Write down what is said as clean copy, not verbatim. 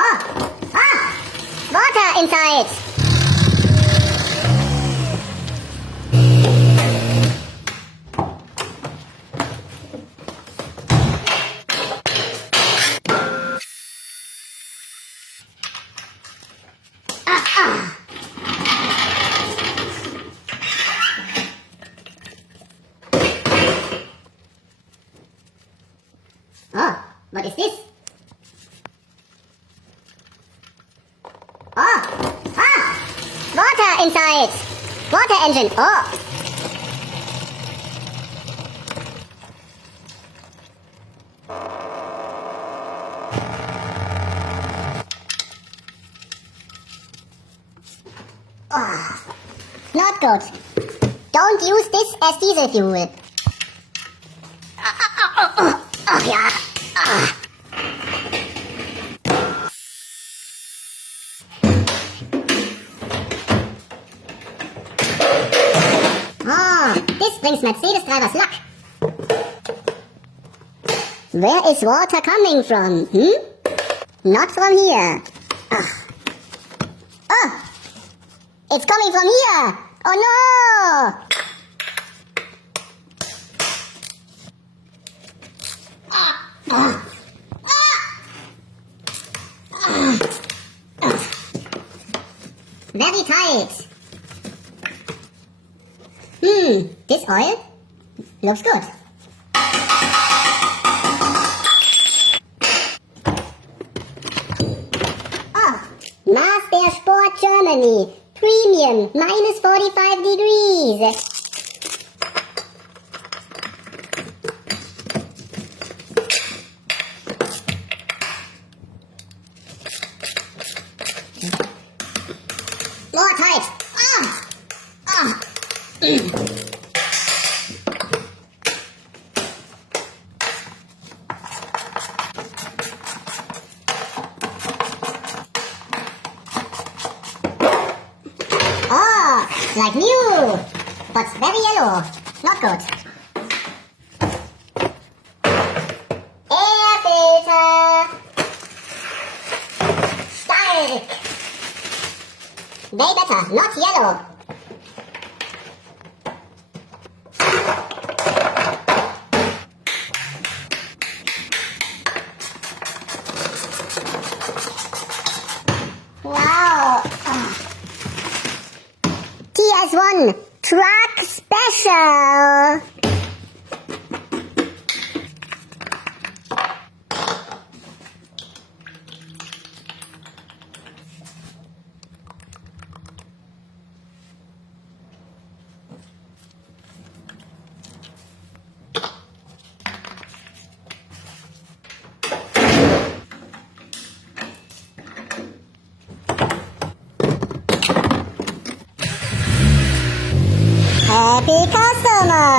Oh! Ah! Water inside! Oh, what is this? Oh! Ah! Water inside! Water engine! Oh! Oh! Not good. Don't use this as diesel fuel. Oh, yeah. Oh, this brings Mercedes drivers luck. Where is water coming from? Not from here. Oh, it's coming from here. Oh no! Very tight. This oil looks good. Oh, Master Sport Germany. Premium, minus 45 degrees. More tight. Oh, like new, but very yellow. Not good. Air filter. Stark. Way better, not yellow. Wow. TS1 Truck Special. Happy customer!